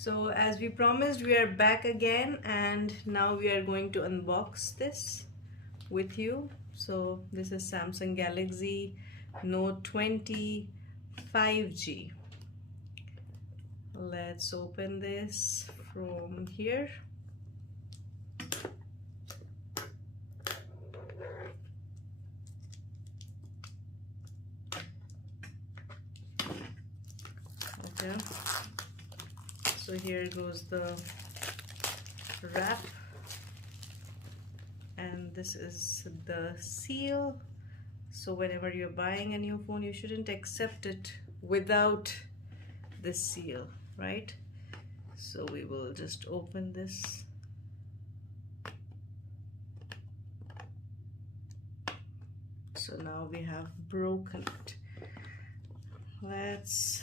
So as we promised, we are back again, and now we are going to unbox this with you. So this is Samsung Galaxy Note 20 5G. Let's open this from here. Okay, so here goes the wrap, and this is the seal. So whenever you're buying a new phone, you shouldn't accept it without this seal, right? So we will just open this. So now we have broken it. Let's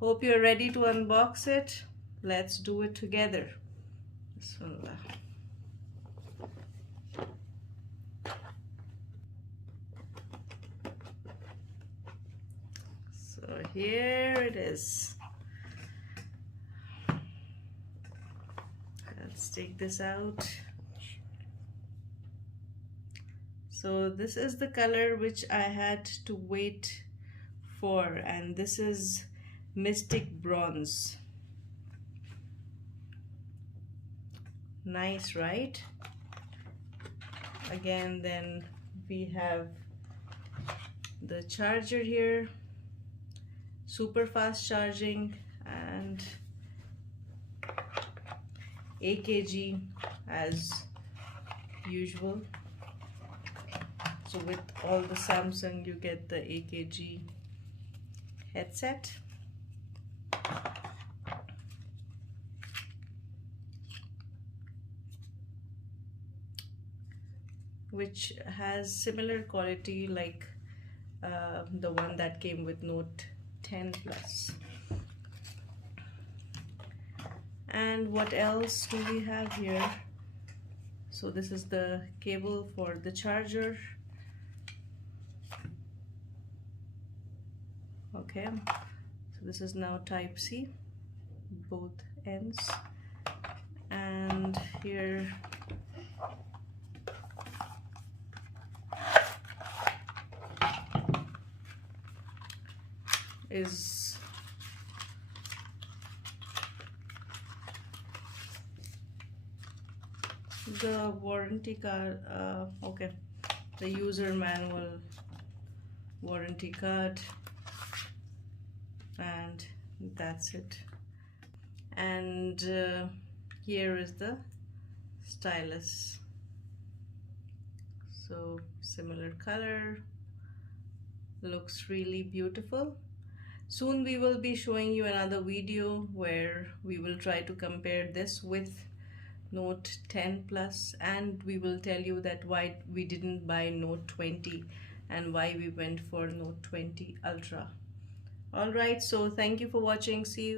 hope you're ready to unbox it. Let's do it together. Bismillah. So here it is. Let's take this out. So this is the color which I had to wait for, and this is Mystic Bronze. Nice, right? Again, then we have the charger here, super fast charging, and AKG as usual. So with all the Samsung, you get the AKG headset. Which has similar quality like the one that came with Note 10 Plus. And what else do we have here? So this is the cable for the charger. Okay, so this is now Type-C, both ends. And here is the warranty card. Okay, the user manual, warranty card, and that's it. And here is the stylus. So similar color, looks really beautiful. Soon we will be showing you another video where we will try to compare this with Note 10 Plus, and we will tell you that why we didn't buy Note 20 and why we went for Note 20 Ultra. Alright, so thank you for watching. See you.